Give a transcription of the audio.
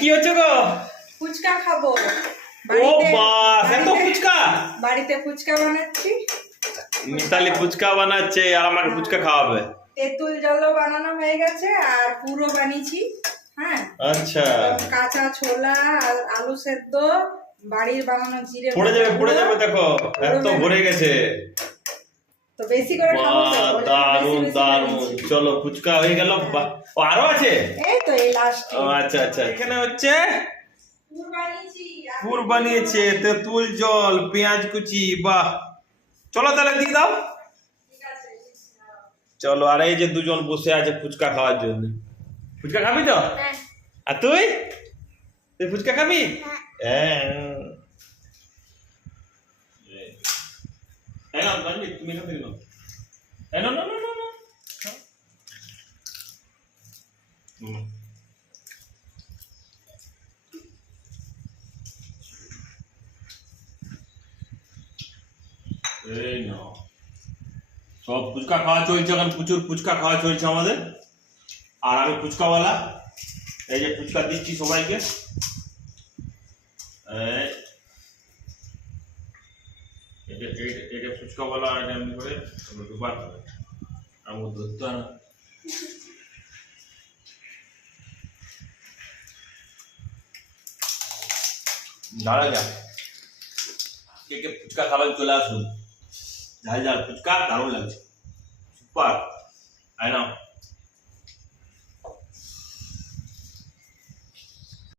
কি হচ্ছে গো? ফুচকা খাবো। ও বাস, এত ফুচকা? বাড়িতে ফুচকা বানাচ্ছি। মিতালি ফুচকা বানাচ্ছে আর আমাকে ফুচকা খাওয়াবে। তেঁতুল জলও বানানো হয়ে গেছে আর পুরো বানিয়েছি। হ্যাঁ, আচ্ছা, কাঁচা ছোলা আর আলু সেদ্ধ, বাড়ির বানানো জিরে পড়ে যাবে দেখো, এত ভরে গেছে। তো বেশি করে খাবো তো, দারুন দারুন। চলো ফুচকা হয়ে গেল। আরো আছে? এই তো এই লাস্ট। আচ্ছা আচ্ছা, এখানে হচ্ছে পুর বানিয়েছি। পুর বানিয়েছে, তেঁতুল জল, পেঁয়াজ কুচি। বাহ, চলো তাহলে দিয়ে দাও। ঠিক আছে। চলো, আর এই যে দুজন বসে আছে ফুচকা খাওয়ার জন্য। ফুচকা খাবি তো? আর তুই তুই ফুচকা খাবি? হ্যাঁ। তুমি এখান থেকে নাও। না না না না না। এই নাও, সব ফুচকা খাওয়া চলছে এখন, প্রচুর ফুচকা খাওয়া চলছে আমাদের। আর আমি ফুচকাওয়ালা, এই যে ফুচকা দিচ্ছি সবাইকে। এটা ফুচকাওয়ালা এমনি করে দুবার আমার ধরতে হয় না। দাঁড়া যা, কে কে ফুচকা খাবেন চলে আসুন। ঝাল ঝাল ফুচকা দারুণ লাগছে, সুপার। আয় নাও।